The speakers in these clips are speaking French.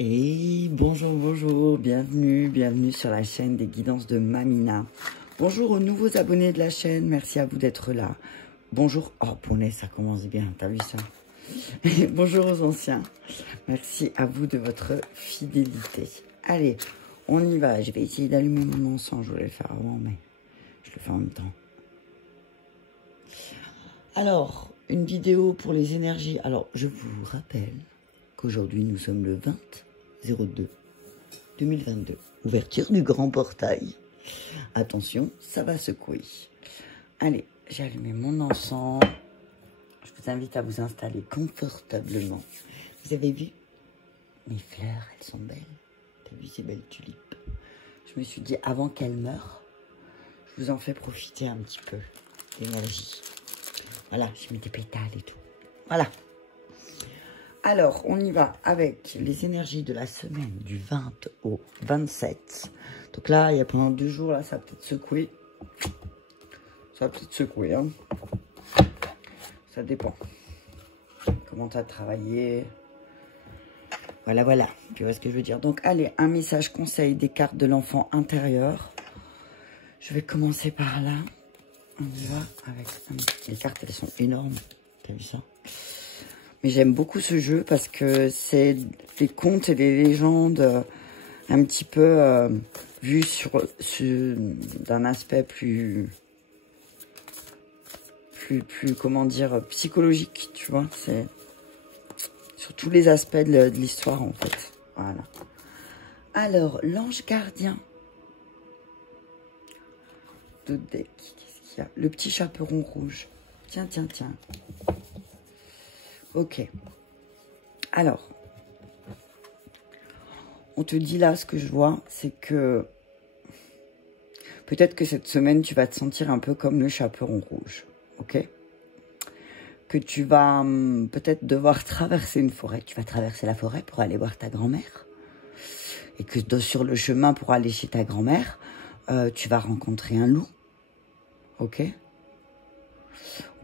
Et bonjour, bonjour, bienvenue sur la chaîne des guidances de Mamina. Bonjour aux nouveaux abonnés de la chaîne, merci à vous d'être là. Bonjour, oh poney, ça commence bien, t'as vu ça? Et bonjour aux anciens, merci à vous de votre fidélité. Allez, on y va, je vais essayer d'allumer mon encens, je voulais le faire avant, mais je le fais en même temps. Alors, une vidéo pour les énergies. Alors, je vous rappelle qu'aujourd'hui, nous sommes le 20-02-2022. Ouverture du grand portail. Attention, ça va secouer. Allez, j'ai allumé mon encens. Je vous invite à vous installer confortablement. Vous avez vu? Mes fleurs, elles sont belles. T'as vu ces belles tulipes? Je me suis dit, avant qu'elles meurent, je vous en fais profiter un petit peu d'énergie. Voilà, je mets des pétales et tout. Voilà. Alors, on y va avec les énergies de la semaine du 20 au 27. Donc là, il y a pendant 2 jours, là, ça va peut-être secouer. Ça va peut-être secouer, hein. Ça dépend. Comment tu as travaillé. Voilà, voilà. Tu vois ce que je veux dire. Donc, allez, un message conseil des cartes de l'enfant intérieur. Je vais commencer par là. On y va avec... Les cartes, elles sont énormes. T'as vu ça? Mais j'aime beaucoup ce jeu parce que c'est des contes et des légendes un petit peu vus d'un aspect plus, comment dire, psychologique, tu vois. C'est sur tous les aspects de l'histoire, en fait. Voilà. Alors, l'ange gardien. D'autres decks. Qu'est-ce qu'il y a? Le petit chaperon rouge. Tiens, tiens, tiens. Ok. Alors, on te dit là, ce que je vois, c'est que peut-être que cette semaine, tu vas te sentir un peu comme le chaperon rouge. Ok? Que tu vas peut-être devoir traverser une forêt. Tu vas traverser la forêt pour aller voir ta grand-mère. Et que sur le chemin pour aller chez ta grand-mère, tu vas rencontrer un loup. Ok?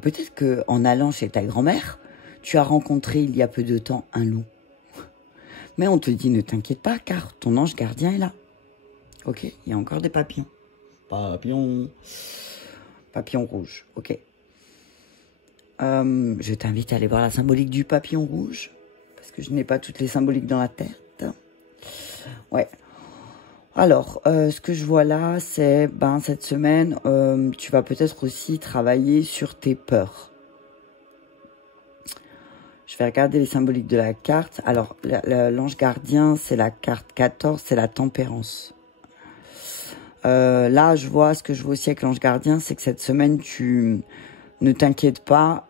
Peut-être qu'en allant chez ta grand-mère, tu as rencontré il y a peu de temps un loup. Mais on te dit, ne t'inquiète pas, car ton ange gardien est là. Ok? Il y a encore des papillons. Papillons. Papillon rouge. Ok. Je t'invite à aller voir la symbolique du papillon rouge. Parce que je n'ai pas toutes les symboliques dans la tête. Ouais. Alors, ce que je vois là, c'est, cette semaine, tu vas peut-être aussi travailler sur tes peurs. Je vais regarder les symboliques de la carte. Alors, l'ange gardien, c'est la carte 14, c'est la tempérance. Là, ce que je vois aussi avec l'ange gardien, c'est que cette semaine, tu ne t'inquiètes pas.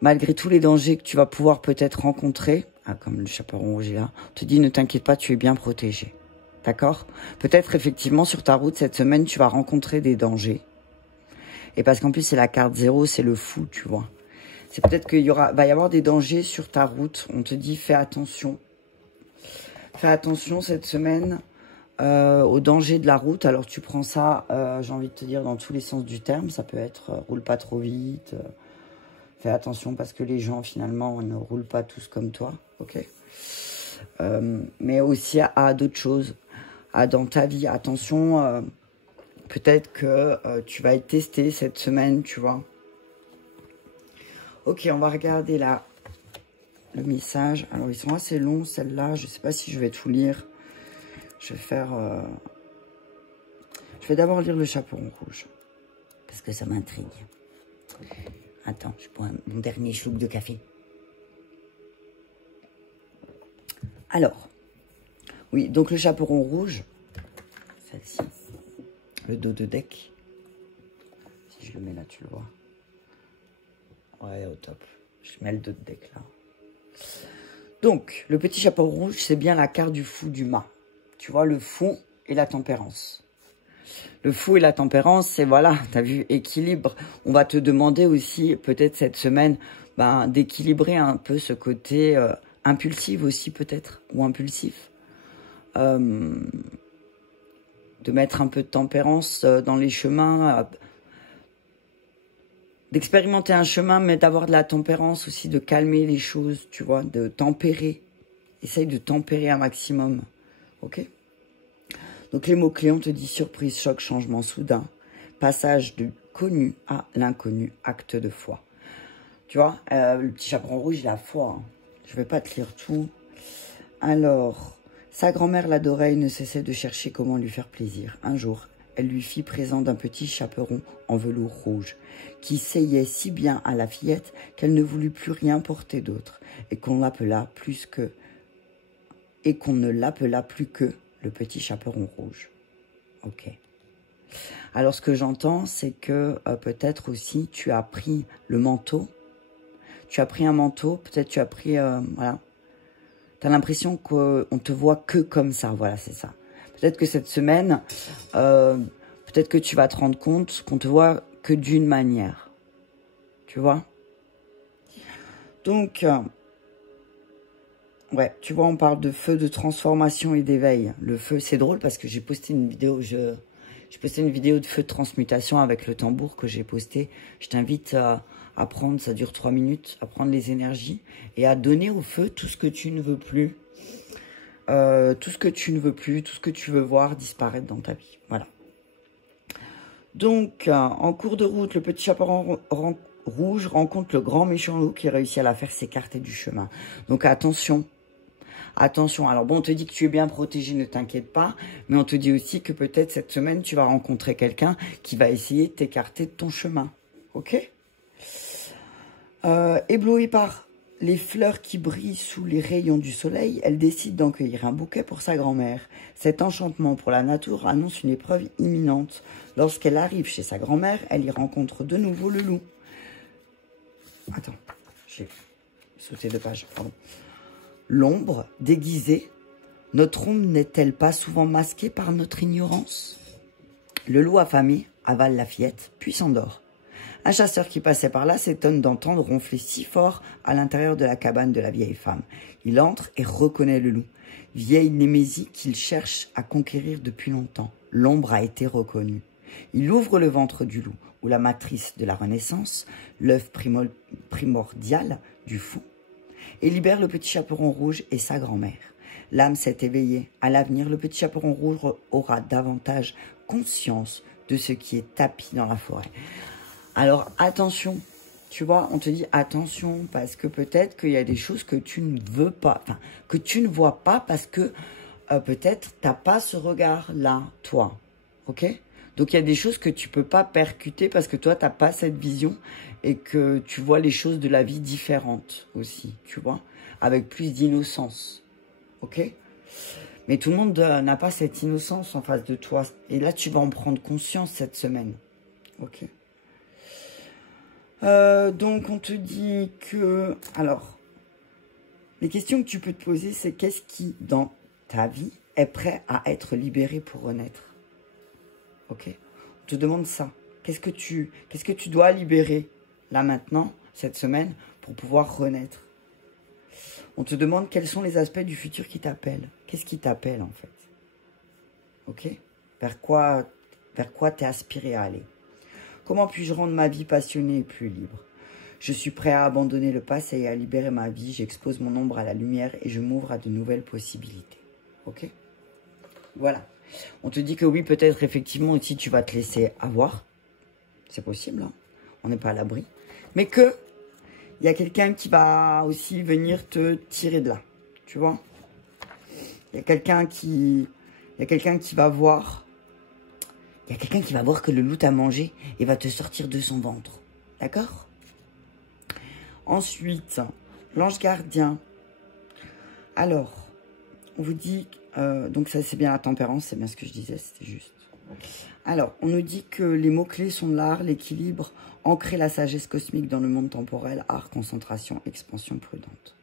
Malgré tous les dangers que tu vas pouvoir peut-être rencontrer, comme le chaperon rouge est là, on te dit, ne t'inquiète pas, tu es bien protégé. D'accord? Peut-être effectivement sur ta route cette semaine, tu vas rencontrer des dangers. Et parce qu'en plus, c'est la carte 0, c'est le fou, tu vois. C'est peut-être qu'il va y avoir des dangers sur ta route. On te dit, fais attention. Fais attention cette semaine aux dangers de la route. Alors, tu prends ça, j'ai envie de te dire, dans tous les sens du terme. Ça peut être, roule pas trop vite. Fais attention parce que les gens, finalement, ne roulent pas tous comme toi. Ok? Mais aussi à d'autres choses. Dans ta vie, attention, peut-être que tu vas être testé cette semaine, tu vois. Ok, on va regarder là le message. Alors, ils sont assez longs, celle-là. Je ne sais pas si je vais tout lire. Je vais faire... Je vais d'abord lire le chaperon rouge. Parce que ça m'intrigue. Attends, je prends mon dernier chlouc de café. Alors, oui, donc le chaperon rouge, celle-ci, le dos de deck. Si je le mets là, tu le vois. Ouais, au top. Je mets le dos de deck là. Donc, le petit chapeau rouge, c'est bien la carte du fou du mât. Tu vois, le fou et la tempérance. Le fou et la tempérance, c'est, voilà, t'as vu, équilibre. On va te demander aussi, peut-être cette semaine, d'équilibrer un peu ce côté impulsif aussi, peut-être, ou impulsif. De mettre un peu de tempérance dans les chemins, d'expérimenter un chemin, mais d'avoir de la tempérance aussi, de calmer les choses, tu vois, de tempérer Essaye de tempérer un maximum. Ok? Donc les mots-clés, on te dit surprise, choc, changement soudain. Passage du connu à l'inconnu, acte de foi. Tu vois, le petit chaperon rouge, il a foi. Hein. Je ne vais pas te lire tout. Alors, sa grand-mère l'adorait et ne cessait de chercher comment lui faire plaisir. Un jour, elle lui fit présent d'un petit chaperon en velours rouge, qui seyait si bien à la fillette qu'elle ne voulut plus rien porter d'autre, et qu'on ne l'appela plus que le petit chaperon rouge. Ok. Alors, ce que j'entends, c'est que peut-être aussi, tu as pris le manteau. Tu as pris un manteau, peut-être tu as pris... voilà. Tu as l'impression qu'on te voit que comme ça. Voilà, c'est ça. Peut-être que cette semaine, peut-être que tu vas te rendre compte qu'on te voit que d'une manière. Tu vois? Donc, ouais, tu vois, on parle de feu, de transformation et d'éveil. Le feu, c'est drôle parce que j'ai posté une vidéo... J'ai posté une vidéo de feu de transmutation avec le tambour que j'ai posté. Je t'invite à prendre, ça dure 3 minutes, à prendre les énergies et à donner au feu tout ce que tu ne veux plus. Tout ce que tu ne veux plus, tout ce que tu veux voir disparaître dans ta vie. Voilà. Donc, en cours de route, le petit chaperon rouge rencontre le grand méchant loup qui réussit à la faire s'écarter du chemin. Donc, attention. Attention, alors bon, on te dit que tu es bien protégé, ne t'inquiète pas, mais on te dit aussi que peut-être cette semaine, tu vas rencontrer quelqu'un qui va essayer de t'écarter de ton chemin, ok? Éblouie par les fleurs qui brillent sous les rayons du soleil, elle décide d'en cueillir un bouquet pour sa grand-mère. Cet enchantement pour la nature annonce une épreuve imminente. Lorsqu'elle arrive chez sa grand-mère, elle y rencontre de nouveau le loup. Attends, j'ai sauté de page, pardon. L'ombre, déguisée, notre ombre n'est-elle pas souvent masquée par notre ignorance? Le loup affamé avale la fillette, puis s'endort. Un chasseur qui passait par là s'étonne d'entendre ronfler si fort à l'intérieur de la cabane de la vieille femme. Il entre et reconnaît le loup, vieille némésie qu'il cherche à conquérir depuis longtemps. L'ombre a été reconnue. Il ouvre le ventre du loup, où la matrice de la Renaissance, l'œuf primordial du fou, et libère le petit chaperon rouge et sa grand-mère. L'âme s'est éveillée. À l'avenir, le petit chaperon rouge aura davantage conscience de ce qui est tapis dans la forêt. Alors, attention, tu vois, on te dit attention, parce que peut-être qu'il y a des choses que tu ne veux pas, enfin, que tu ne vois pas parce que peut-être tu n'as pas ce regard-là, toi, ok? Donc, il y a des choses que tu ne peux pas percuter parce que toi, tu n'as pas cette vision et que tu vois les choses de la vie différentes aussi, tu vois, avec plus d'innocence, ok? Mais tout le monde n'a pas cette innocence en face de toi. Et là, tu vas en prendre conscience cette semaine, ok? Donc, on te dit que... Alors, les questions que tu peux te poser, c'est qu'est-ce qui, dans ta vie, est prêt à être libéré pour renaître? Ok? On te demande ça. Qu'est-ce que tu dois libérer, là, maintenant, cette semaine, pour pouvoir renaître? On te demande quels sont les aspects du futur qui t'appellent. Qu'est-ce qui t'appelle, en fait? Ok? Vers quoi t'es aspiré à aller? Comment puis-je rendre ma vie passionnée et plus libre? Je suis prêt à abandonner le passé et à libérer ma vie. J'expose mon ombre à la lumière et je m'ouvre à de nouvelles possibilités. Ok? Voilà. On te dit que oui, peut-être effectivement aussi tu vas te laisser avoir. C'est possible, hein? On n'est pas à l'abri. Mais que il y a quelqu'un qui va aussi venir te tirer de là. Tu vois? Il y a quelqu'un qui va voir. Il y a quelqu'un qui va voir que le loup t'a mangé et va te sortir de son ventre. D'accord? Ensuite, l'ange gardien. Alors, on vous dit... donc ça, c'est bien la tempérance, c'est bien ce que je disais, c'était juste. Alors, on nous dit que les mots-clés sont l'art, l'équilibre, ancrer la sagesse cosmique dans le monde temporel, art, concentration, expansion prudente.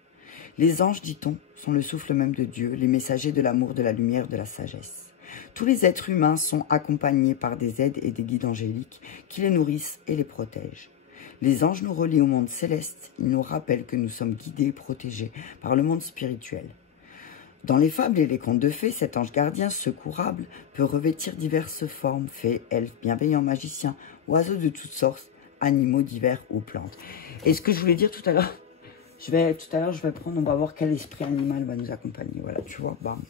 Les anges, dit-on, sont le souffle même de Dieu, les messagers de l'amour, de la lumière, de la sagesse. Tous les êtres humains sont accompagnés par des aides et des guides angéliques qui les nourrissent et les protègent. Les anges nous relient au monde céleste, ils nous rappellent que nous sommes guidés et protégés par le monde spirituel. Dans les fables et les contes de fées, cet ange gardien secourable peut revêtir diverses formes, fées, elfes, bienveillants, magiciens, oiseaux de toutes sortes, animaux divers ou plantes. Et ce que je voulais dire tout à l'heure, tout à l'heure, je vais prendre, on va voir quel esprit animal va nous accompagner. Voilà, tu vois, bam.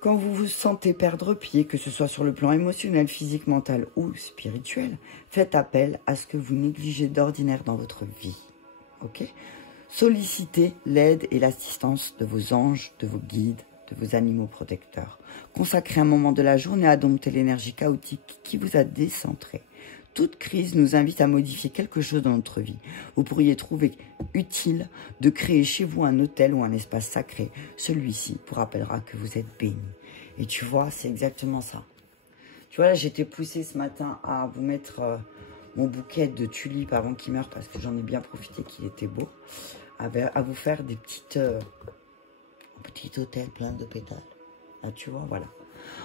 Quand vous vous sentez perdre pied, que ce soit sur le plan émotionnel, physique, mental ou spirituel, faites appel à ce que vous négligez d'ordinaire dans votre vie. Ok? Sollicitez l'aide et l'assistance de vos anges, de vos guides, de vos animaux protecteurs. Consacrez un moment de la journée à dompter l'énergie chaotique qui vous a décentré. Toute crise nous invite à modifier quelque chose dans notre vie. Vous pourriez trouver utile de créer chez vous un hôtel ou un espace sacré. Celui-ci vous rappellera que vous êtes béni. Et tu vois, c'est exactement ça. Tu vois, là, j'étais poussée ce matin à vous mettre mon bouquet de tulipes avant qu'il meure parce que j'en ai bien profité qu'il était beau. À vous faire des petites... un petit hôtel plein de pétales. Là, tu vois, voilà.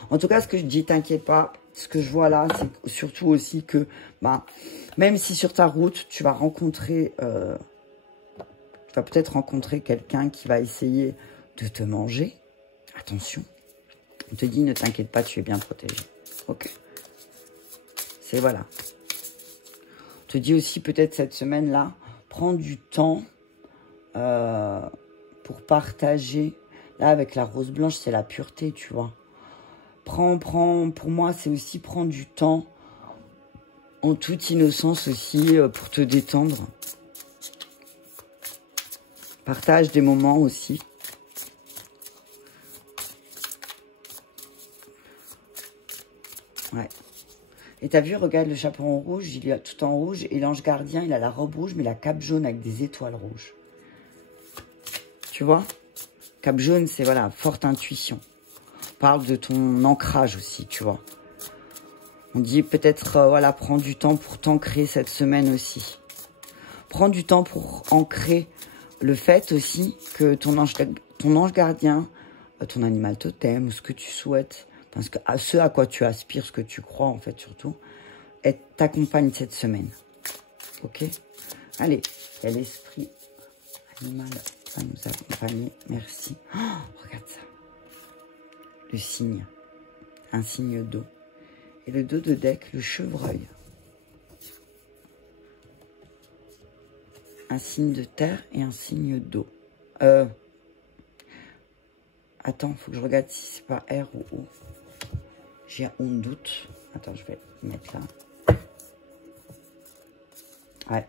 En tout cas, ce que je dis, t'inquiète pas. Ce que je vois là, c'est surtout aussi que, bah, même si sur ta route, tu vas rencontrer, tu vas peut-être rencontrer quelqu'un qui va essayer de te manger. Attention. On te dit, ne t'inquiète pas, tu es bien protégé. Ok. C'est voilà. On te dit aussi peut-être cette semaine-là, prends du temps pour partager. Là, avec la rose blanche, c'est la pureté, tu vois. Pour moi, c'est aussi prendre du temps en toute innocence aussi pour te détendre. Partage des moments aussi. Ouais. Et t'as vu, regarde le chaperon rouge, il est tout en rouge. Et l'ange gardien, il a la robe rouge, mais la cape jaune avec des étoiles rouges. Tu vois? Cape jaune, c'est voilà, forte intuition. Parle de ton ancrage aussi, tu vois. On dit peut-être, voilà, prends du temps pour t'ancrer cette semaine aussi. Prends du temps pour ancrer le fait aussi que ton ange gardien, ton animal totem, ou ce que tu souhaites, parce que ce à quoi tu aspires, ce que tu crois en fait surtout, t'accompagne cette semaine. Ok? Allez, quel esprit animal va nous accompagner? Merci. Oh, regarde ça. Le cygne, un signe d'eau. Et le dos de deck, le chevreuil. Un signe de terre et un signe d'eau. Attends, il faut que je regarde si c'est pas R ou O. J'ai un doute. Attends, je vais mettre là. Ouais.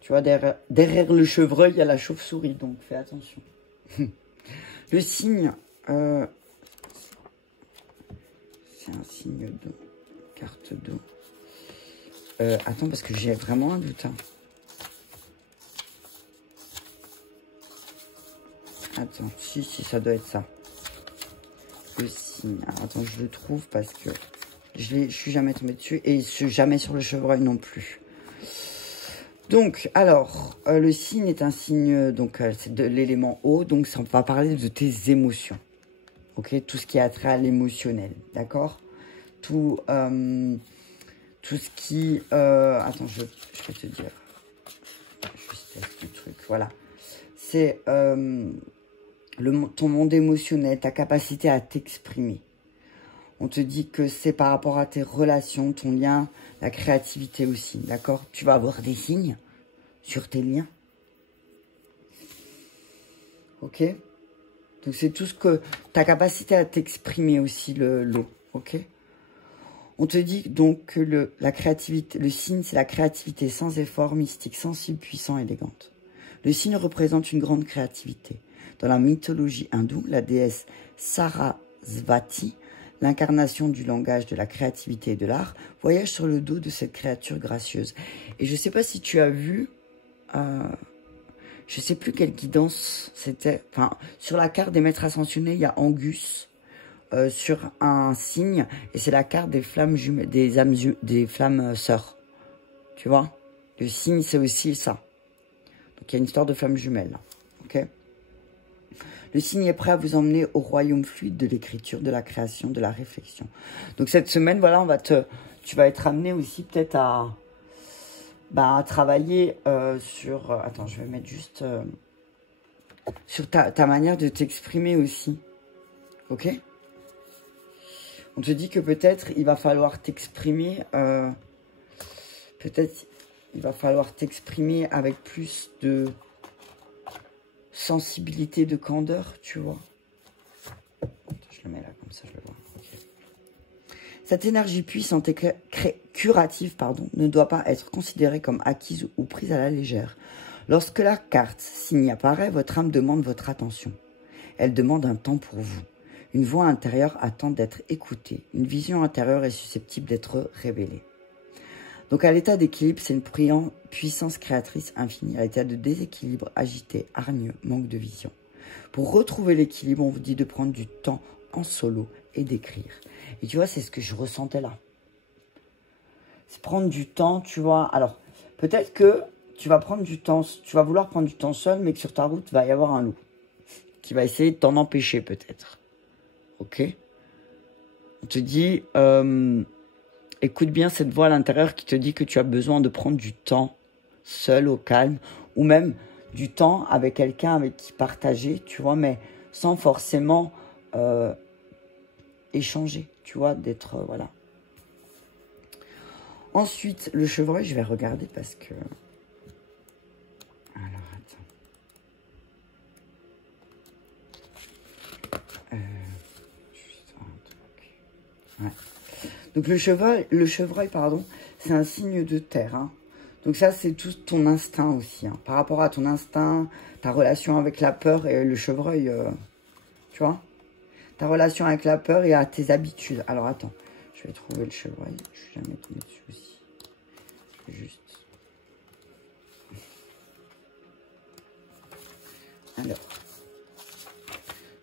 Tu vois, derrière le chevreuil, il y a la chauve-souris, donc fais attention. Le signe... c'est un signe d'eau. Carte d'eau. Attends, parce que j'ai vraiment un doute. Hein. Attends, si, ça doit être ça. Le signe. Alors, attends, je le trouve parce que je suis jamais tombée dessus. Et jamais sur le chevreuil non plus. Donc, alors, le signe est un signe, donc c'est de l'élément eau. Donc, ça va parler de tes émotions. Ok, tout ce qui a trait à l'émotionnel, d'accord, tout ce qui... attends, je vais te dire. Juste ce truc, voilà. C'est ton monde émotionnel, ta capacité à t'exprimer. On te dit que c'est par rapport à tes relations, ton lien, la créativité aussi, d'accord? Tu vas avoir des signes sur tes liens. Ok? Donc, c'est tout ce que... ta capacité à t'exprimer aussi, l'eau, ok? On te dit donc que la créativité, le signe, c'est la créativité sans effort, mystique, sensible, puissant, élégante. Le signe représente une grande créativité. Dans la mythologie hindoue, la déesse Sarasvati, l'incarnation du langage, de la créativité et de l'art, voyage sur le dos de cette créature gracieuse. Et je ne sais pas si tu as vu... je sais plus quelle guidance c'était. Enfin, sur la carte des maîtres ascensionnés, il y a Angus sur un signe. Et c'est la carte des flammes jumelles, des flammes sœurs. Tu vois? Le signe, c'est aussi ça. Donc, il y a une histoire de flammes jumelles. Là. Ok? Le signe est prêt à vous emmener au royaume fluide de l'écriture, de la création, de la réflexion. Donc, cette semaine, voilà, tu vas être amené aussi peut-être à travailler sur... attends, je vais mettre juste... sur ta manière de t'exprimer aussi. Ok? On te dit que peut-être il va falloir t'exprimer... peut-être il va falloir t'exprimer avec plus de sensibilité, de candeur, tu vois. Je le mets là, comme ça je le vois. Okay. Cette énergie puissante et curative, ne doit pas être considérée comme acquise ou prise à la légère. Lorsque la carte signe apparaît, votre âme demande votre attention. Elle demande un temps pour vous. Une voix intérieure attend d'être écoutée. Une vision intérieure est susceptible d'être révélée. Donc à l'état d'équilibre, c'est une puissance créatrice infinie. À l'état de déséquilibre, agité, hargneux, manque de vision. Pour retrouver l'équilibre, on vous dit de prendre du temps en solo et d'écrire. Et tu vois, c'est ce que je ressentais là. C'est prendre du temps, tu vois. Alors, peut-être que tu vas prendre du temps, tu vas vouloir prendre du temps seul, mais que sur ta route, il va y avoir un loup qui va essayer de t'en empêcher peut-être. Ok? On te dit, écoute bien cette voix à l'intérieur qui te dit que tu as besoin de prendre du temps seul, au calme, ou même du temps avec quelqu'un avec qui partager, tu vois, mais sans forcément échanger, tu vois, d'être, voilà. Ensuite, le chevreuil, je vais regarder parce que... Alors, attends. Juste un truc. Ouais. Donc, le chevreuil, pardon, c'est un signe de terre, hein. Donc ça, c'est tout ton instinct aussi, hein. Par rapport à ton instinct, ta relation avec la peur et le chevreuil, tu vois, ta relation avec la peur et à tes habitudes. Alors, attends, je vais trouver le chevreuil. Je suis jamais tombée dessus aussi. Je vais juste... Alors,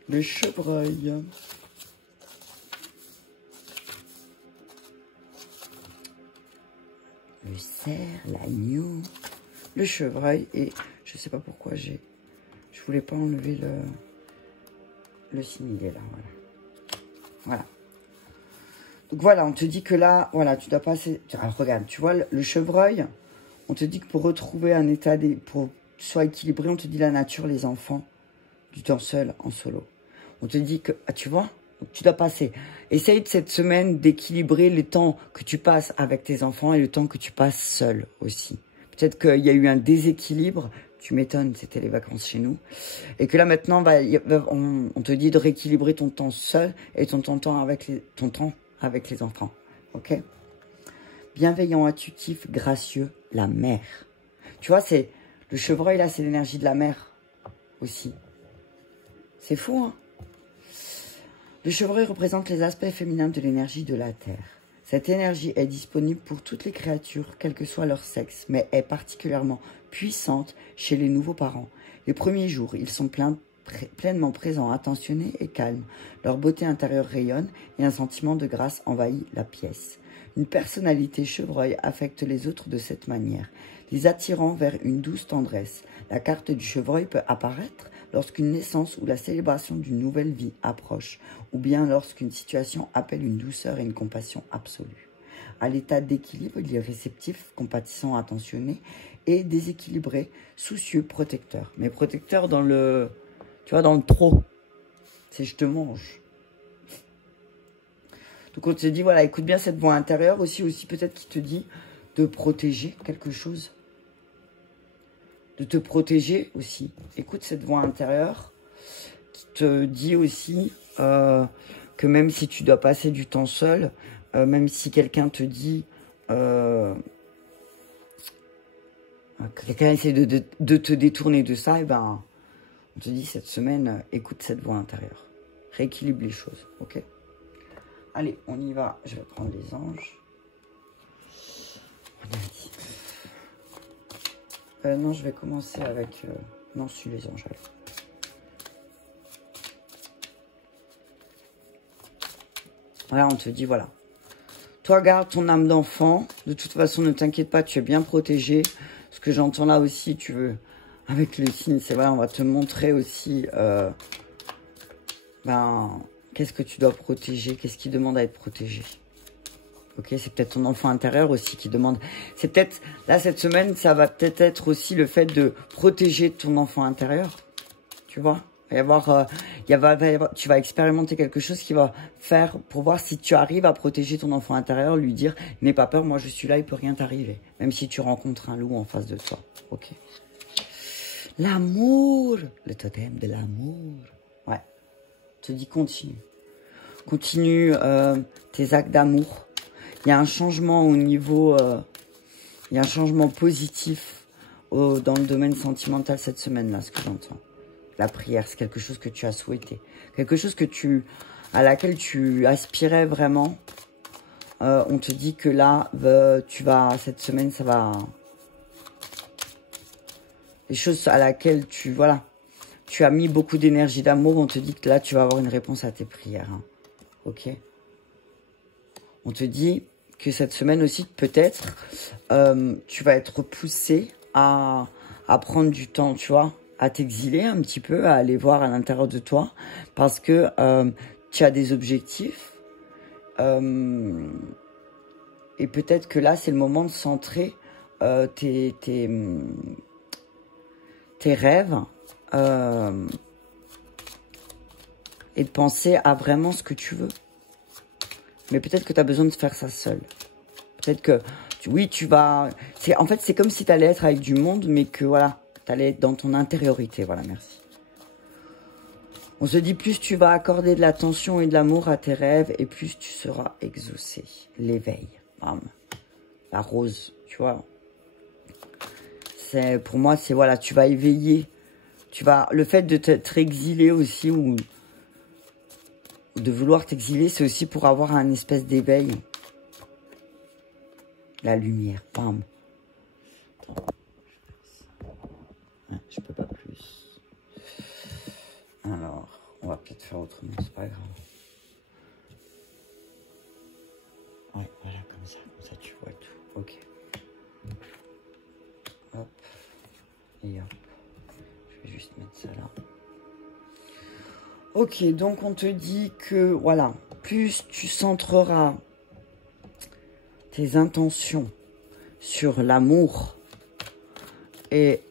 le chevreuil... Le cerf, l'agneau, le chevreuil et je sais pas pourquoi je voulais pas enlever le signe, il est là, voilà. Donc voilà, on te dit que là, voilà, tu dois passer, alors regarde, tu vois le chevreuil, on te dit que pour retrouver un état, pour que tu sois équilibré, on te dit la nature, les enfants, du temps seul, en solo. On te dit que, tu vois, tu dois passer. Essaye de cette semaine d'équilibrer le temps que tu passes avec tes enfants et le temps que tu passes seul aussi. Peut-être qu'il y a eu un déséquilibre. Tu m'étonnes, c'était les vacances chez nous. Et que là maintenant, on te dit de rééquilibrer ton temps seul et ton temps avec les enfants. Ok? Bienveillant, intuitif, gracieux, la mère. Tu vois, c'est le chevreuil là, c'est l'énergie de la mère aussi. C'est fou, hein? Le chevreuil représente les aspects féminins de l'énergie de la Terre. Cette énergie est disponible pour toutes les créatures, quel que soit leur sexe, mais est particulièrement puissante chez les nouveaux parents. Les premiers jours, ils sont pleinement présents, attentionnés et calmes. Leur beauté intérieure rayonne et un sentiment de grâce envahit la pièce. Une personnalité chevreuil affecte les autres de cette manière, les attirant vers une douce tendresse. La carte du chevreuil peut apparaître lorsqu'une naissance ou la célébration d'une nouvelle vie approche, ou bien lorsqu'une situation appelle une douceur et une compassion absolue. À l'état d'équilibre, il est réceptif, compatissant, attentionné et déséquilibré, soucieux, protecteur. Mais protecteur dans le, tu vois, dans le trop. C'est je te mange. Donc on te dit, voilà, écoute bien cette voix intérieure aussi peut-être qui te dit de protéger quelque chose. De te protéger aussi. Écoute cette voix intérieure qui te dit aussi que même si tu dois passer du temps seul, même si quelqu'un te dit que quelqu'un essaie de te détourner de ça, et ben on te dit cette semaine, écoute cette voix intérieure. Rééquilibre les choses, ok? Allez, on y va. Je vais prendre les anges. Non, je vais commencer avec... non, sur les anges. Alors. Voilà, on te dit, voilà. Toi, garde ton âme d'enfant. De toute façon, ne t'inquiète pas, tu es bien protégé. Ce que j'entends là aussi, tu veux... Avec le signe, c'est vrai, on va te montrer aussi... qu'est-ce que tu dois protéger? Qu'est-ce qui demande à être protégé? Ok, c'est peut-être ton enfant intérieur aussi qui demande. C'est peut-être, là, cette semaine, ça va peut-être être aussi le fait de protéger ton enfant intérieur. Tu vois? Tu vas expérimenter quelque chose qui va faire pour voir si tu arrives à protéger ton enfant intérieur, lui dire n'aie pas peur, moi je suis là, il peut rien t'arriver. Même si tu rencontres un loup en face de toi. Ok. L'amour, le totem de l'amour. Ouais. Je te dis continue. Continue tes actes d'amour. Il y a un changement au niveau, il y a un changement positif dans le domaine sentimental cette semaine-là, ce que j'entends. La prière, c'est quelque chose que tu as souhaité. Quelque chose à laquelle tu aspirais vraiment. On te dit que là, cette semaine, ça va... Les choses à laquelle tu as mis beaucoup d'énergie d'amour, on te dit que là, tu vas avoir une réponse à tes prières. Hein. Ok. On te dit que cette semaine aussi, peut-être, tu vas être poussé à prendre du temps, tu vois, à t'exiler un petit peu, à aller voir à l'intérieur de toi, parce que tu as des objectifs. Et peut-être que là, c'est le moment de centrer tes rêves et de penser à vraiment ce que tu veux. Mais peut-être que tu as besoin de faire ça seul. Peut-être que, tu vas... En fait, c'est comme si tu allais être avec du monde, mais que, voilà, tu allais être dans ton intériorité. Voilà, merci. On se dit, plus tu vas accorder de l'attention et de l'amour à tes rêves, et plus tu seras exaucé. L'éveil. Bam. La rose, tu vois. Pour moi, c'est, voilà, tu vas éveiller. Le fait de t'être exilé aussi, ou de vouloir t'exiler, c'est aussi pour avoir un espèce d'éveil. La lumière, bam. Je peux pas plus. Alors, on va peut-être faire autrement, c'est pas grave. Ouais, voilà, comme ça tu vois tout. Ok. Hop. Et hop. Je vais juste mettre ça là. Ok, donc on te dit que, voilà, plus tu centreras tes intentions sur l'amour et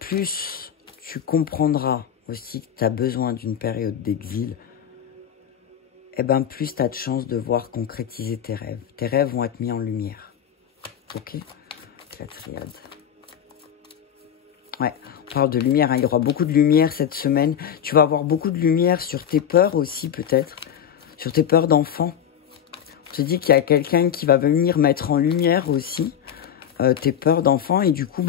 plus tu comprendras aussi que tu as besoin d'une période d'exil, et ben plus tu as de chances de voir concrétiser tes rêves. Tes rêves vont être mis en lumière. Ok? La triade. Ouais, on parle de lumière, hein. Il y aura beaucoup de lumière cette semaine. Tu vas avoir beaucoup de lumière sur tes peurs aussi, peut-être. Sur tes peurs d'enfant. On te dit qu'il y a quelqu'un qui va venir mettre en lumière aussi tes peurs d'enfant. Et du coup,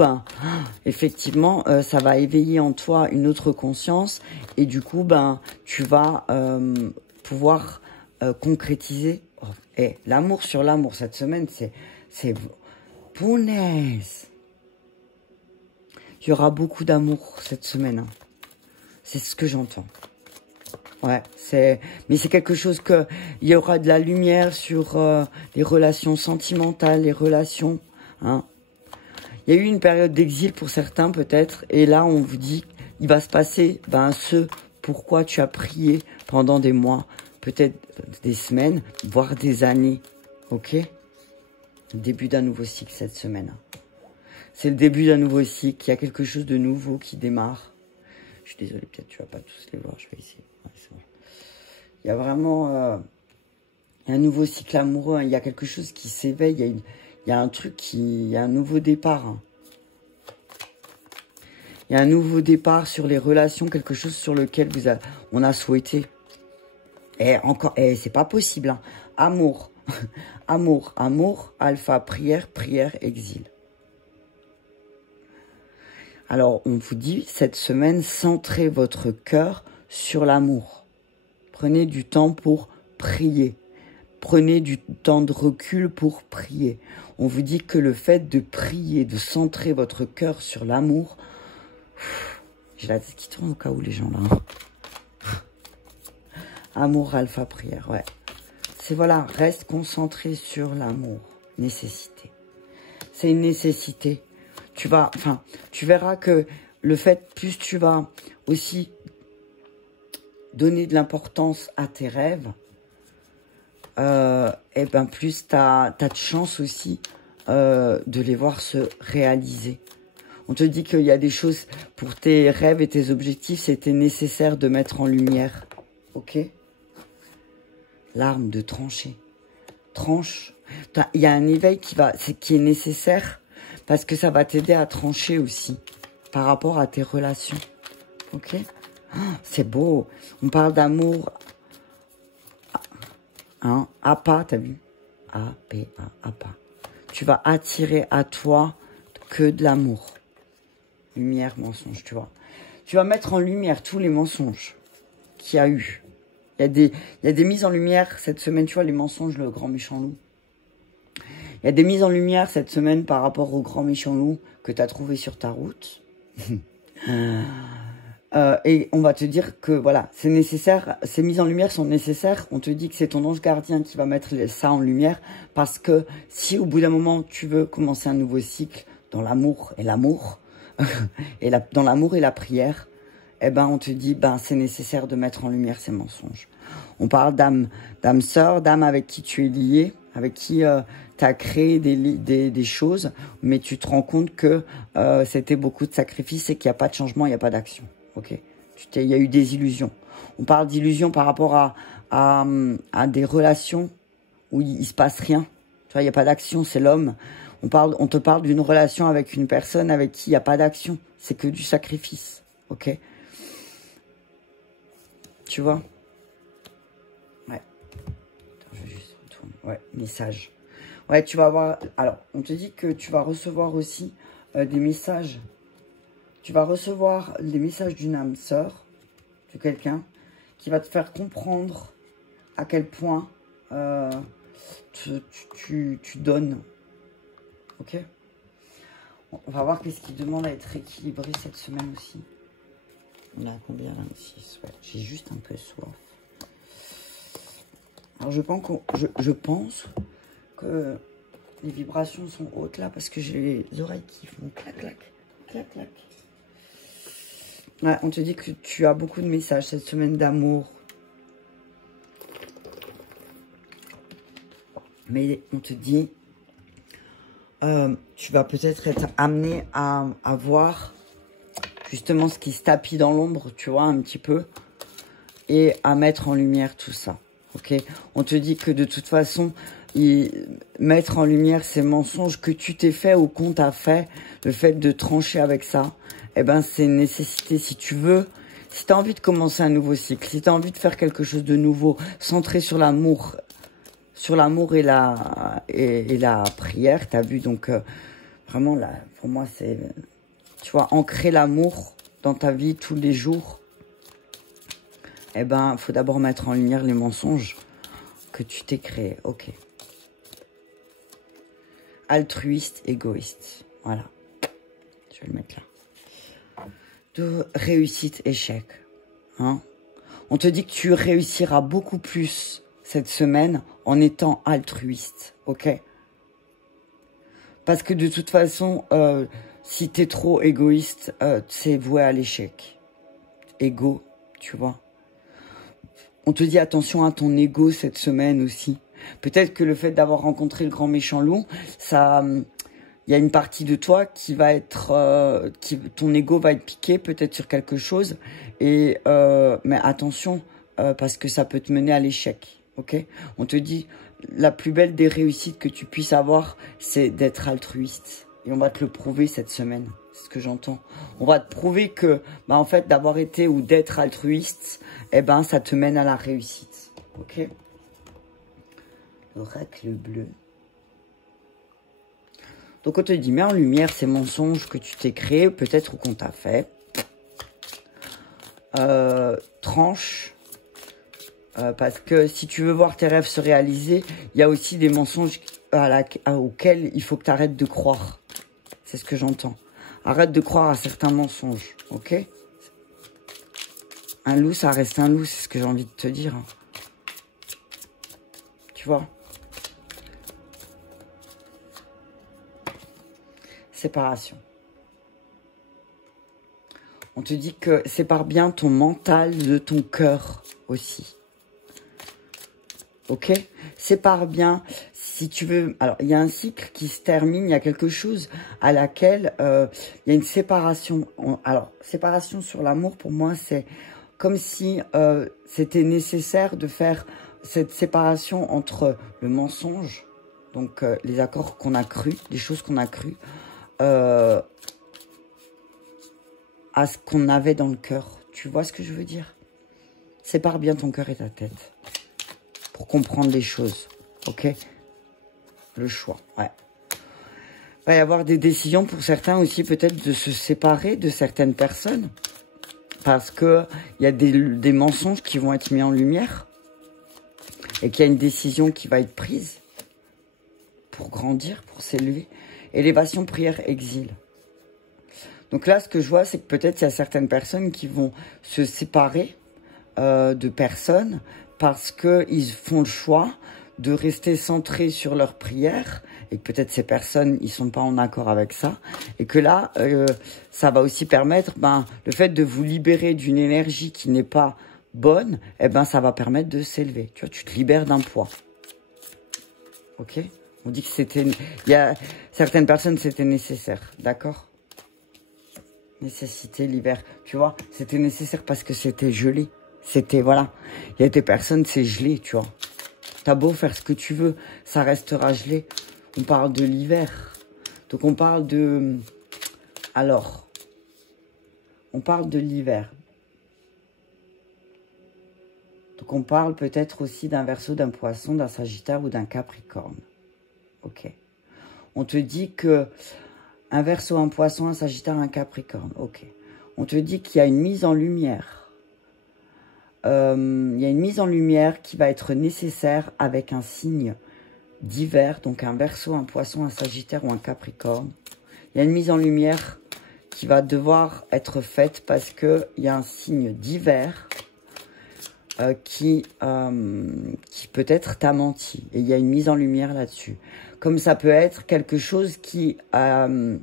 effectivement, ça va éveiller en toi une autre conscience. Et du coup, tu vas pouvoir concrétiser. Oh, l'amour sur l'amour cette semaine, c'est punaise. Il y aura beaucoup d'amour cette semaine. Hein. C'est ce que j'entends. Ouais, mais c'est quelque chose que... Il y aura de la lumière sur les relations sentimentales, les relations... Hein. Il y a eu une période d'exil pour certains peut-être. Et là, on vous dit, il va se passer ce pourquoi tu as prié pendant des mois, peut-être des semaines, voire des années. Ok? Début d'un nouveau cycle cette semaine. C'est le début d'un nouveau cycle. Il y a quelque chose de nouveau qui démarre. Je suis désolée, peut-être tu vas pas tous les voir. Je vais essayer. Ouais, c'est bon. Il y a vraiment il y a un nouveau cycle amoureux. Hein. Il y a quelque chose qui s'éveille. Il y a un truc il y a un nouveau départ. Hein. Il y a un nouveau départ sur les relations. Quelque chose sur lequel on a souhaité. Et encore, c'est pas possible. Hein. Amour. Amour. Amour. Alpha. Prière. Prière. Exil. Alors, on vous dit, cette semaine, centrez votre cœur sur l'amour. Prenez du temps pour prier. Prenez du temps de recul pour prier. On vous dit que le fait de prier, de centrer votre cœur sur l'amour... J'ai la tête qui tourne au cas où les gens là. Hein. Amour, alpha, prière, ouais. C'est voilà, reste concentré sur l'amour. Nécessité. C'est une nécessité. Tu verras que le fait, plus tu vas aussi donner de l'importance à tes rêves, plus tu as de chance aussi de les voir se réaliser. On te dit qu'il y a des choses pour tes rêves et tes objectifs, c'était nécessaire de mettre en lumière. Ok? L'arme de trancher. Tranche. Il y a un éveil qui est nécessaire parce que ça va t'aider à trancher aussi par rapport à tes relations. Ok? Oh, c'est beau. On parle d'amour. Hein? APA, t'as vu? A-P-A, APA. Tu vas attirer à toi que de l'amour. Lumière, mensonge, tu vois. Tu vas mettre en lumière tous les mensonges qu'il y a eu. Il y a des mises en lumière cette semaine, tu vois, les mensonges, le grand méchant loup. Il y a des mises en lumière cette semaine par rapport au grand méchant loup que tu as trouvé sur ta route. Et on va te dire que voilà, c'est nécessaire, ces mises en lumière sont nécessaires. On te dit que c'est ton ange gardien qui va mettre ça en lumière parce que si au bout d'un moment tu veux commencer un nouveau cycle dans l'amour et l'amour, dans l'amour et la prière, eh ben on te dit c'est nécessaire de mettre en lumière ces mensonges. On parle d'âme sœur, d'âme avec qui tu es lié, avec qui tu as créé des choses, mais tu te rends compte que c'était beaucoup de sacrifices et qu'il n'y a pas de changement, il n'y a pas d'action. Ok, il y a eu des illusions. On parle d'illusions par rapport à des relations où il se passe rien. Tu vois, il n'y a pas d'action, c'est l'homme. On te parle d'une relation avec une personne avec qui il n'y a pas d'action. C'est que du sacrifice. Ok. Tu vois? Ouais. Attends, je vais juste retourner. Ouais, message. Ouais, tu vas avoir... Alors, on te dit que tu vas recevoir aussi des messages. Tu vas recevoir les messages d'une âme sœur, de quelqu'un, qui va te faire comprendre à quel point tu donnes. Ok? On va voir qu'est-ce qui demande à être équilibré cette semaine aussi. On a combien là aussi? Ouais, j'ai juste un peu soif. Alors je pense que les vibrations sont hautes là parce que j'ai les oreilles qui font clac clac, clac clac. Ouais, on te dit que tu as beaucoup de messages cette semaine d'amour. Mais on te dit, tu vas peut-être être amené à voir justement ce qui se tapit dans l'ombre, tu vois, un petit peu. Et à mettre en lumière tout ça. Ok? On te dit que de toute façon, mettre en lumière ces mensonges que tu t'es fait ou qu'on t'a fait, le fait de trancher avec ça, eh ben c'est une nécessité si tu veux. Si tu as envie de commencer un nouveau cycle, si tu as envie de faire quelque chose de nouveau, centré sur l'amour et la prière, tu as vu, donc vraiment là, pour moi c'est, tu vois, ancrer l'amour dans ta vie tous les jours. Eh ben, faut d'abord mettre en lumière les mensonges que tu t'es créés. Ok. Altruiste, égoïste. Voilà. Je vais le mettre là. De réussite, échec. Hein? On te dit que tu réussiras beaucoup plus cette semaine en étant altruiste. Ok? Parce que de toute façon, si t'es trop égoïste, c'est voué à l'échec. Égo, tu vois. On te dit attention à ton ego cette semaine aussi. Peut-être que le fait d'avoir rencontré le grand méchant loup, ça, il y a une partie de toi qui va être, ton ego va être piqué peut-être sur quelque chose. Et mais attention parce que ça peut te mener à l'échec. Ok? On te dit la plus belle des réussites que tu puisses avoir, c'est d'être altruiste. Et on va te le prouver cette semaine. C'est ce que j'entends. On va te prouver que, en fait, d'avoir été ou d'être altruiste, eh ben, ça te mène à la réussite. Ok? L'oracle bleu. Donc, on te dit, mets en lumière ces mensonges que tu t'es créés, peut-être ou qu'on t'a fait. Tranche. Parce que si tu veux voir tes rêves se réaliser, il y a aussi des mensonges auxquels il faut que tu arrêtes de croire. C'est ce que j'entends. Arrête de croire à certains mensonges, ok? Un loup, ça reste un loup, c'est ce que j'ai envie de te dire. Hein. Tu vois? Séparation. On te dit que sépare bien ton mental de ton cœur aussi. Ok? Sépare bien. si tu veux, alors il y a un cycle qui se termine, il y a quelque chose à laquelle il y a une séparation. Alors, séparation sur l'amour, pour moi, c'est comme si c'était nécessaire de faire cette séparation entre le mensonge, donc les accords qu'on a crus, les choses qu'on a crues, à ce qu'on avait dans le cœur. Tu vois ce que je veux dire? Sépare bien ton cœur et ta tête pour comprendre les choses, ok? Le choix, ouais. Il va y avoir des décisions pour certains aussi, peut-être de se séparer de certaines personnes. Parce que il y a des mensonges qui vont être mis en lumière. Et qu'il y a une décision qui va être prise. Pour grandir, pour s'élever. Élévation, prière, exil. Donc là, ce que je vois, c'est que peut-être il y a certaines personnes qui vont se séparer de personnes. Parce qu'ils font le choix de rester centrés sur leur prière et que peut-être ces personnes, ils sont pas en accord avec ça. Et que là, ça va aussi permettre, le fait de vous libérer d'une énergie qui n'est pas bonne, ça va permettre de s'élever. Tu vois, tu te libères d'un poids. Ok? On dit que c'était... Il y a certaines personnes, c'était nécessaire. D'accord? Nécessité, l'hiver. Tu vois, c'était nécessaire parce que c'était gelé. C'était, voilà. Il y a des personnes, c'est gelé, tu vois. T'as beau faire ce que tu veux, ça restera gelé. On parle de l'hiver. Donc on parle de... Alors, on parle de l'hiver. Donc on parle peut-être aussi d'un Verseau, d'un Poisson, d'un Sagittaire ou d'un Capricorne. Ok. On te dit que un Verseau, un Poisson, un Sagittaire, un Capricorne. Ok. On te dit qu'il y a une mise en lumière. Il y a une mise en lumière qui va être nécessaire avec un signe d'hiver, donc un Verseau, un Poisson, un Sagittaire ou un Capricorne. Il y a une mise en lumière qui va devoir être faite parce qu'il y a un signe d'hiver qui peut-être t'a menti. Et il y a une mise en lumière là-dessus. Comme ça peut être quelque chose qui... on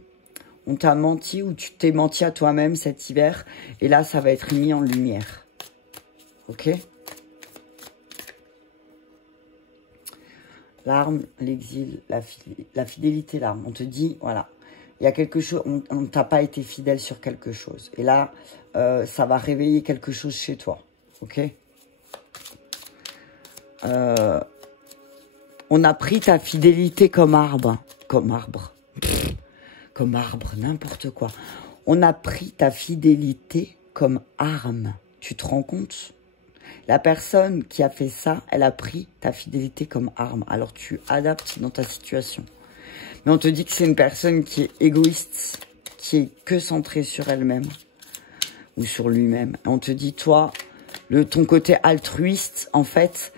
t'a menti ou tu t'es menti à toi-même cet hiver. Et là, ça va être mis en lumière. Ok? L'arme, l'exil, la fidélité, l'arme. On te dit, voilà, il y a quelque chose, on ne t'a pas été fidèle sur quelque chose. Et là, ça va réveiller quelque chose chez toi. Ok? On a pris ta fidélité comme arbre. Comme arbre. Comme arbre, n'importe quoi. On a pris ta fidélité comme arme. Tu te rends compte? La personne qui a fait ça, elle a pris ta fidélité comme arme. Alors tu adaptes dans ta situation. Mais on te dit que c'est une personne qui est égoïste, qui est que centrée sur elle-même ou sur lui-même. Et on te dit, toi, ton côté altruiste, en fait,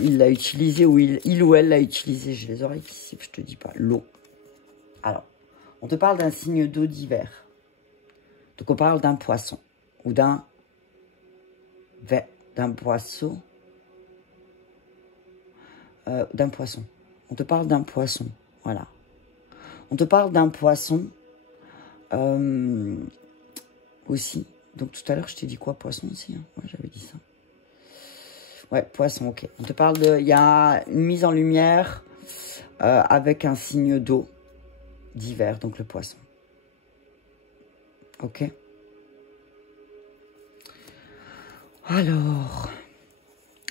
il l'a utilisé ou il ou elle l'a utilisé. J'ai les oreilles qui sifflent, je te dis pas. L'eau. Alors, on te parle d'un signe d'eau d'hiver. Donc on parle d'un poisson ou d'un poisson. D'un poisson. On te parle d'un poisson. Voilà. On te parle d'un poisson aussi. Donc tout à l'heure, je t'ai dit quoi? Poisson aussi, hein? Ouais, j'avais dit ça. Ouais, poisson, ok. On te parle de... Il y a une mise en lumière avec un signe d'eau d'hiver, donc le poisson. Ok. Alors,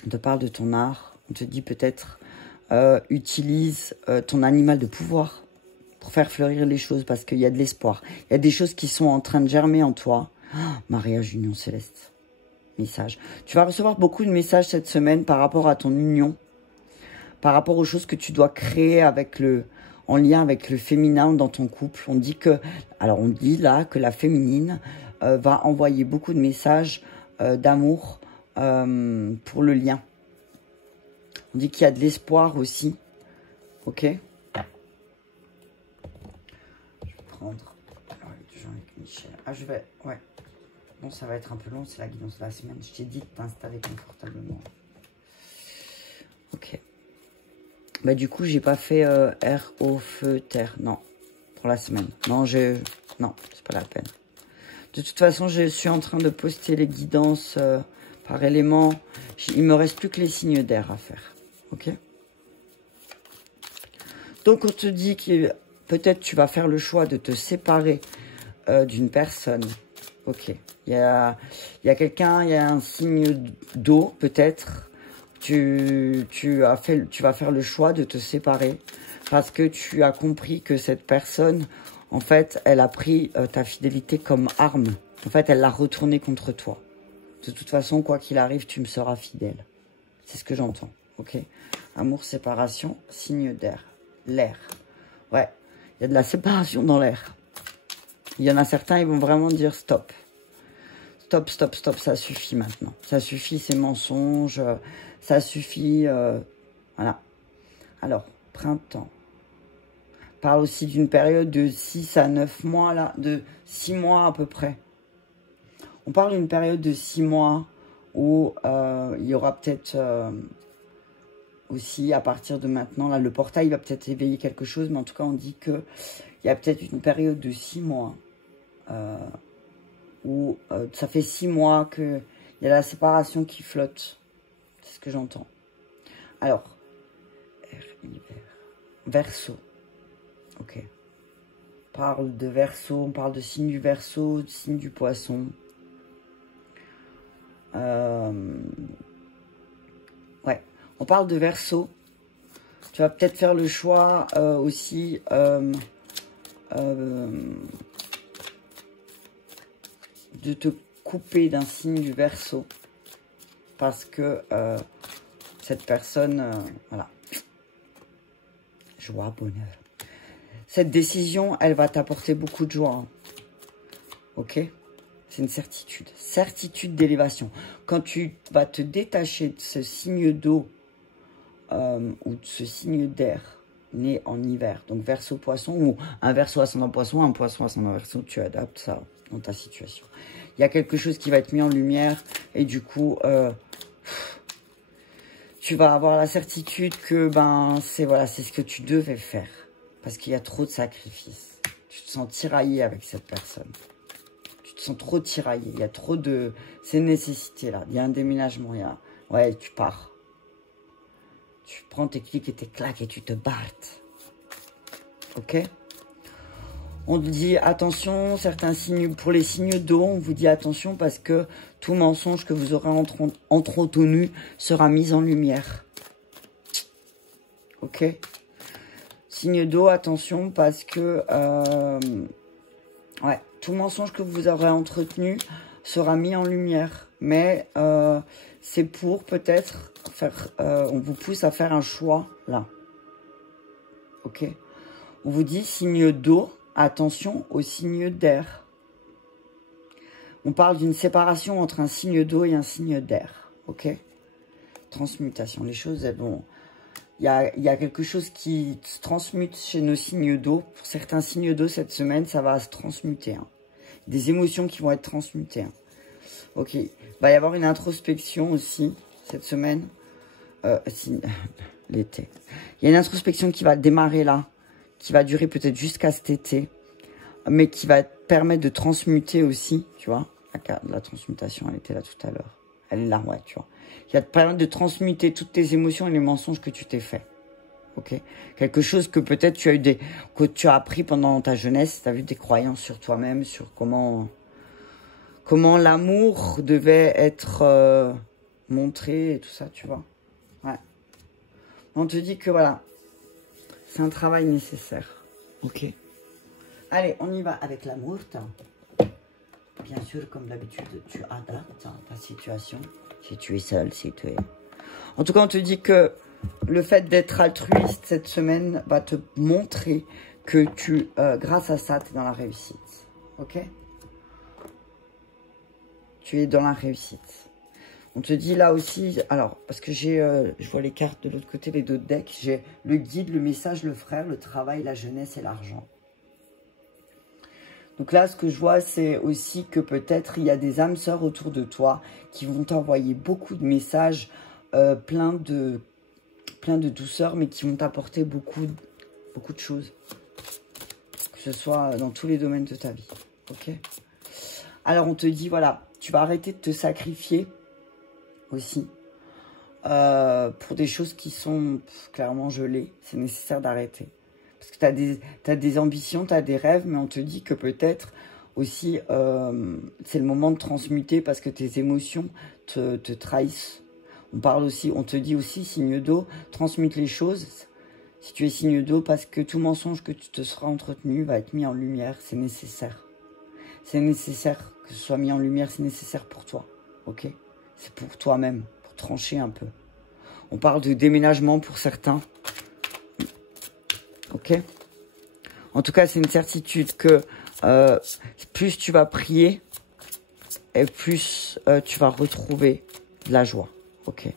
on te parle de ton art. On te dit peut-être, utilise ton animal de pouvoir pour faire fleurir les choses parce qu'il y a de l'espoir. Il y a des choses qui sont en train de germer en toi. Oh, mariage, union céleste. Message. Tu vas recevoir beaucoup de messages cette semaine par rapport à ton union, par rapport aux choses que tu dois créer en lien avec le féminin dans ton couple. On dit là que la féminine va envoyer beaucoup de messages d'amour pour le lien. On dit qu'il y a de l'espoir aussi. Ok? Je vais prendre... Alors, toujours avec Michel. Ah, je vais... Ouais. Bon, ça va être un peu long, c'est la guidance de la semaine. Je t'ai dit de t'installer confortablement. Ok. Bah du coup, j'ai pas fait air, eau, feu, terre. Non. Pour la semaine. Non, non, c'est pas la peine. De toute façon, je suis en train de poster les guidances par élément. Il me reste plus que les signes d'air à faire. Ok? Donc, on te dit que peut-être tu vas faire le choix de te séparer d'une personne. Ok. Il y a quelqu'un, il y a un signe d'eau, peut-être. Tu vas faire le choix de te séparer parce que tu as compris que cette personne, en fait, elle a pris ta fidélité comme arme. En fait, elle l'a retournée contre toi. De toute façon, quoi qu'il arrive, tu me seras fidèle. C'est ce que j'entends. Ok. Amour, séparation, signe d'air. L'air. Ouais. Il y a de la séparation dans l'air. Il y en a certains, ils vont vraiment dire stop. Stop, stop, stop, ça suffit maintenant. Ça suffit ces mensonges, ça suffit, voilà. Alors, printemps. Parle aussi d'une période de 6 à 9 mois, là, de 6 mois à peu près. On parle d'une période de 6 mois où il y aura peut-être aussi, à partir de maintenant, là, le portail va peut-être éveiller quelque chose, mais en tout cas, on dit qu'il y a peut-être une période de 6 mois où ça fait 6 mois qu'il y a la séparation qui flotte. C'est ce que j'entends. Alors, hiver, Verseau. Ok. On parle de Verseau, on parle de signe du Verseau, de signe du Poisson. Ouais, on parle de Verseau. Tu vas peut-être faire le choix aussi de te couper d'un signe du Verseau parce que cette personne, voilà, joie, bonheur. Cette décision, elle va t'apporter beaucoup de joie. Hein. Ok? C'est une certitude. Certitude d'élévation. Quand tu vas te détacher de ce signe d'eau ou de ce signe d'air né en hiver, donc Verseau poisson, ou un Verseau ascendant poisson, un poisson ascendant Verseau, tu adaptes ça dans ta situation. Il y a quelque chose qui va être mis en lumière et du coup, tu vas avoir la certitude que ben c'est voilà, c'est ce que tu devais faire. Parce qu'il y a trop de sacrifices. Tu te sens tiraillé avec cette personne. Tu te sens trop tiraillé. Il y a trop de... C'est une nécessité là. Il y a un déménagement. Il y a... Ouais, tu pars. Tu prends tes clics et tes claques et tu te battes. Ok? On te dit attention, certains signes, pour les signes d'eau, on vous dit attention parce que tout mensonge que vous aurez entretenu sera mis en lumière. Ok? Signe d'eau, attention parce que ouais, tout mensonge que vous aurez entretenu sera mis en lumière. Mais c'est pour peut-être faire, on vous pousse à faire un choix là. Ok? On vous dit signe d'eau, attention au signe d'air. On parle d'une séparation entre un signe d'eau et un signe d'air. Ok? Transmutation. Les choses, elles vont... Il y a quelque chose qui se transmute chez nos signes d'eau. Pour certains signes d'eau, cette semaine, ça va se transmuter. Hein. Des émotions qui vont être transmutées. Hein. Ok. Il va y avoir une introspection aussi, cette semaine. L'été. Il y a une introspection qui va démarrer là. Qui va durer peut-être jusqu'à cet été. Mais qui va te permettre de transmuter aussi. Tu vois. La transmutation, elle était là tout à l'heure. Elle est là, ouais, tu vois. Qui va te permettre de transmuter toutes tes émotions et les mensonges que tu t'es fait. Ok? Quelque chose que peut-être tu as eu que tu as appris pendant ta jeunesse. Tu as vu des croyances sur toi-même, sur comment l'amour devait être montré et tout ça, tu vois. Ouais. On te dit que voilà, c'est un travail nécessaire. Ok? Allez, on y va avec l'amour. Bien sûr, comme d'habitude, tu adaptes ta situation. Si tu es seul, si tu es... En tout cas, on te dit que le fait d'être altruiste cette semaine va te montrer que tu, grâce à ça, tu es dans la réussite. Ok? Tu es dans la réussite. On te dit là aussi, alors, parce que j'ai, je vois les cartes de l'autre côté, les deux decks, j'ai le guide, le message, le frère, le travail, la jeunesse et l'argent. Donc là, ce que je vois, c'est aussi que peut-être il y a des âmes sœurs autour de toi qui vont t'envoyer beaucoup de messages plein de douceur, mais qui vont t'apporter beaucoup de choses. Que ce soit dans tous les domaines de ta vie. Ok? Alors, on te dit, voilà, tu vas arrêter de te sacrifier aussi. pour des choses qui sont clairement gelées. C'est nécessaire d'arrêter. Parce que t'as des ambitions, t'as des rêves, mais on te dit que peut-être aussi, c'est le moment de transmuter parce que tes émotions te trahissent. On te dit aussi, signe d'eau, transmute les choses. Si tu es signe d'eau, parce que tout mensonge que tu te seras entretenu va être mis en lumière, c'est nécessaire. C'est nécessaire que ce soit mis en lumière, c'est nécessaire pour toi, ok? C'est pour toi-même, pour trancher un peu. On parle de déménagement pour certains, ok? En tout cas, c'est une certitude que plus tu vas prier, et plus tu vas retrouver de la joie, ok?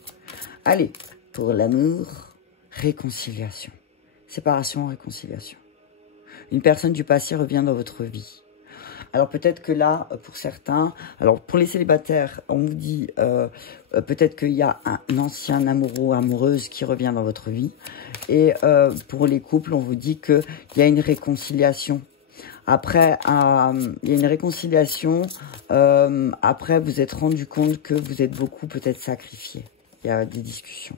Allez, pour l'amour, réconciliation. Séparation, réconciliation. Une personne du passé revient dans votre vie. Alors peut-être que là, pour certains, alors pour les célibataires, on vous dit peut-être qu'il y a un ancien amoureux ou amoureuse qui revient dans votre vie. Et pour les couples, on vous dit qu'il y a une réconciliation. Après, il y a une réconciliation. Après, vous êtes rendu compte que vous êtes beaucoup peut-être sacrifié. Il y a des discussions.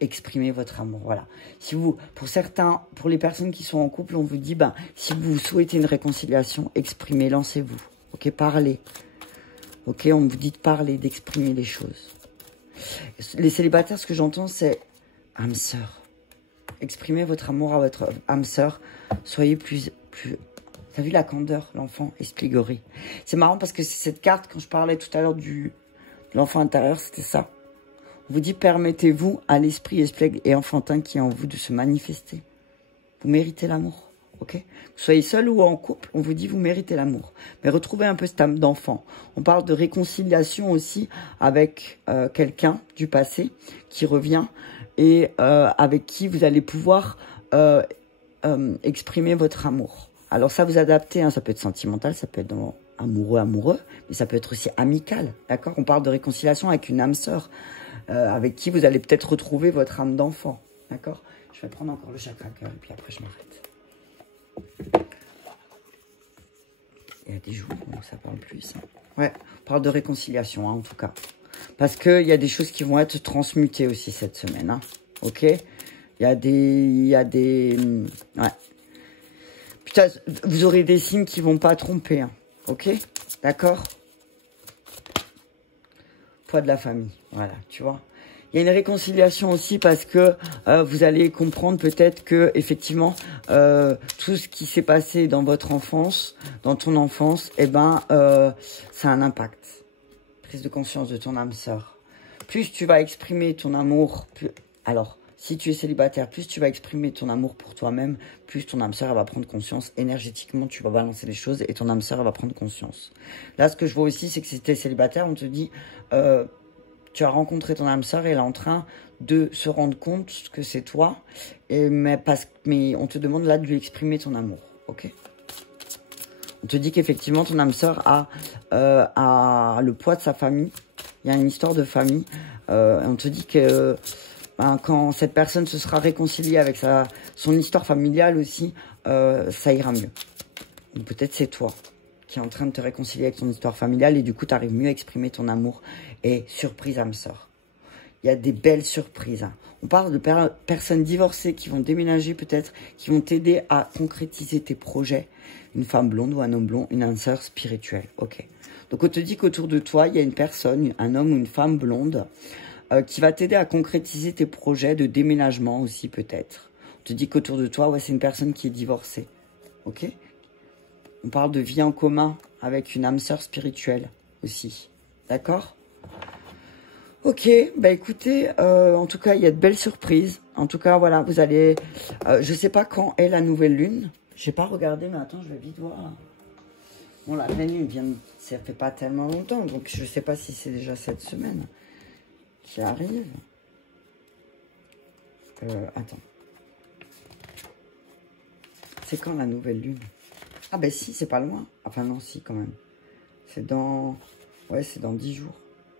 Exprimez votre amour, voilà. Si vous, pour certains, pour les personnes qui sont en couple, on vous dit, ben, si vous souhaitez une réconciliation, exprimez, lancez-vous, ok, parlez, ok, on vous dit de parler, d'exprimer les choses. Les célibataires, ce que j'entends, c'est âme sœur. Exprimez votre amour à votre âme sœur, soyez plus, t'as vu la candeur, l'enfant, espligoré. C'est marrant parce que c'est cette carte, quand je parlais tout à l'heure de l'enfant intérieur, c'était ça. On vous dit, permettez-vous à l'esprit espiègle et enfantin qui est en vous de se manifester. Vous méritez l'amour, ok? Que vous soyez seul ou en couple, on vous dit, vous méritez l'amour. Mais retrouvez un peu cette âme d'enfant. On parle de réconciliation aussi avec quelqu'un du passé qui revient et avec qui vous allez pouvoir exprimer votre amour. Alors ça, vous adaptez, hein, ça peut être sentimental, ça peut être amoureux, mais ça peut être aussi amical, d'accord? On parle de réconciliation avec une âme sœur. Avec qui vous allez peut-être retrouver votre âme d'enfant. D'accord? Je vais prendre encore le chakra cœur et puis après je m'arrête. Il y a des jours où ça parle plus. Hein. Ouais, on parle de réconciliation, hein, en tout cas. Parce qu'il y a des choses qui vont être transmutées aussi cette semaine. Hein. Ok? Il y a des... Ouais. Putain, vous aurez des signes qui vont pas tromper. Hein. Ok? D'accord? De la famille, voilà, tu vois. Il y a une réconciliation aussi parce que vous allez comprendre peut-être que effectivement tout ce qui s'est passé dans votre enfance, dans ton enfance, eh ben ça a un impact. Prise de conscience de ton âme sœur. Plus tu vas exprimer ton amour, alors si tu es célibataire, plus tu vas exprimer ton amour pour toi-même, plus ton âme sœur va prendre conscience. Énergétiquement, tu vas balancer les choses et ton âme sœur va prendre conscience. Là, ce que je vois aussi, c'est que si tu es célibataire, on te dit, tu as rencontré ton âme sœur et elle est en train de se rendre compte que c'est toi. Mais on te demande là de lui exprimer ton amour, ok? On te dit qu'effectivement, ton âme sœur a le poids de sa famille. Il y a une histoire de famille. On te dit que... quand cette personne se sera réconciliée avec son histoire familiale aussi, ça ira mieux. Peut-être c'est toi qui es en train de te réconcilier avec ton histoire familiale et du coup, tu arrives mieux à exprimer ton amour. Et surprise, âme sœur. Il y a des belles surprises. Hein. On parle de personnes divorcées qui vont déménager peut-être, qui vont t'aider à concrétiser tes projets. Une femme blonde ou un homme blond, une âme sœur spirituelle. Ok. Donc, on te dit qu'autour de toi, il y a une personne, un homme ou une femme blonde, qui va t'aider à concrétiser tes projets de déménagement aussi peut-être. On te dit qu'autour de toi, ouais, c'est une personne qui est divorcée. Ok? On parle de vie en commun avec une âme sœur spirituelle aussi. D'accord? Ok, bah écoutez, en tout cas, il y a de belles surprises. En tout cas, voilà, vous allez... je sais pas quand est la nouvelle lune. J'ai pas regardé, mais attends, je vais vite voir. Bon, la pleine lune vient... Ça fait pas tellement longtemps, donc je sais pas si c'est déjà cette semaine qui arrive. Attends. C'est quand la nouvelle lune? Ah ben si, c'est pas loin. Enfin non, si quand même. C'est dans... Ouais, c'est dans 10 jours.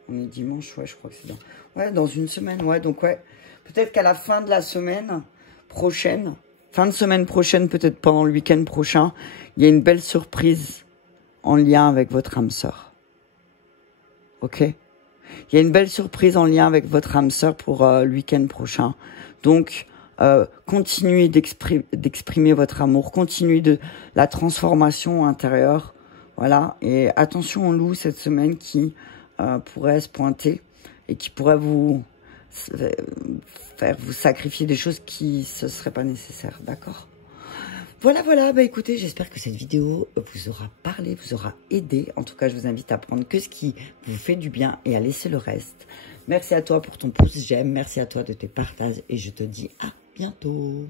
On est dimanche, ouais, je crois que c'est dans... Ouais, dans une semaine, ouais. Donc ouais, peut-être qu'à la fin de la semaine prochaine, fin de semaine prochaine, peut-être pendant le week-end prochain, il y a une belle surprise en lien avec votre âme sœur. Ok? Il y a une belle surprise en lien avec votre âme sœur pour le week-end prochain. Donc, continuez d'exprimer votre amour, continuez de la transformation intérieure. Voilà, et attention aux loups cette semaine qui pourrait se pointer et qui pourrait vous faire vous sacrifier des choses qui ne seraient pas nécessaires, d'accord? Voilà, bah écoutez, j'espère que cette vidéo vous aura parlé, vous aura aidé. En tout cas, je vous invite à prendre que ce qui vous fait du bien et à laisser le reste. Merci à toi pour ton pouce j'aime, merci à toi de tes partages et je te dis à bientôt.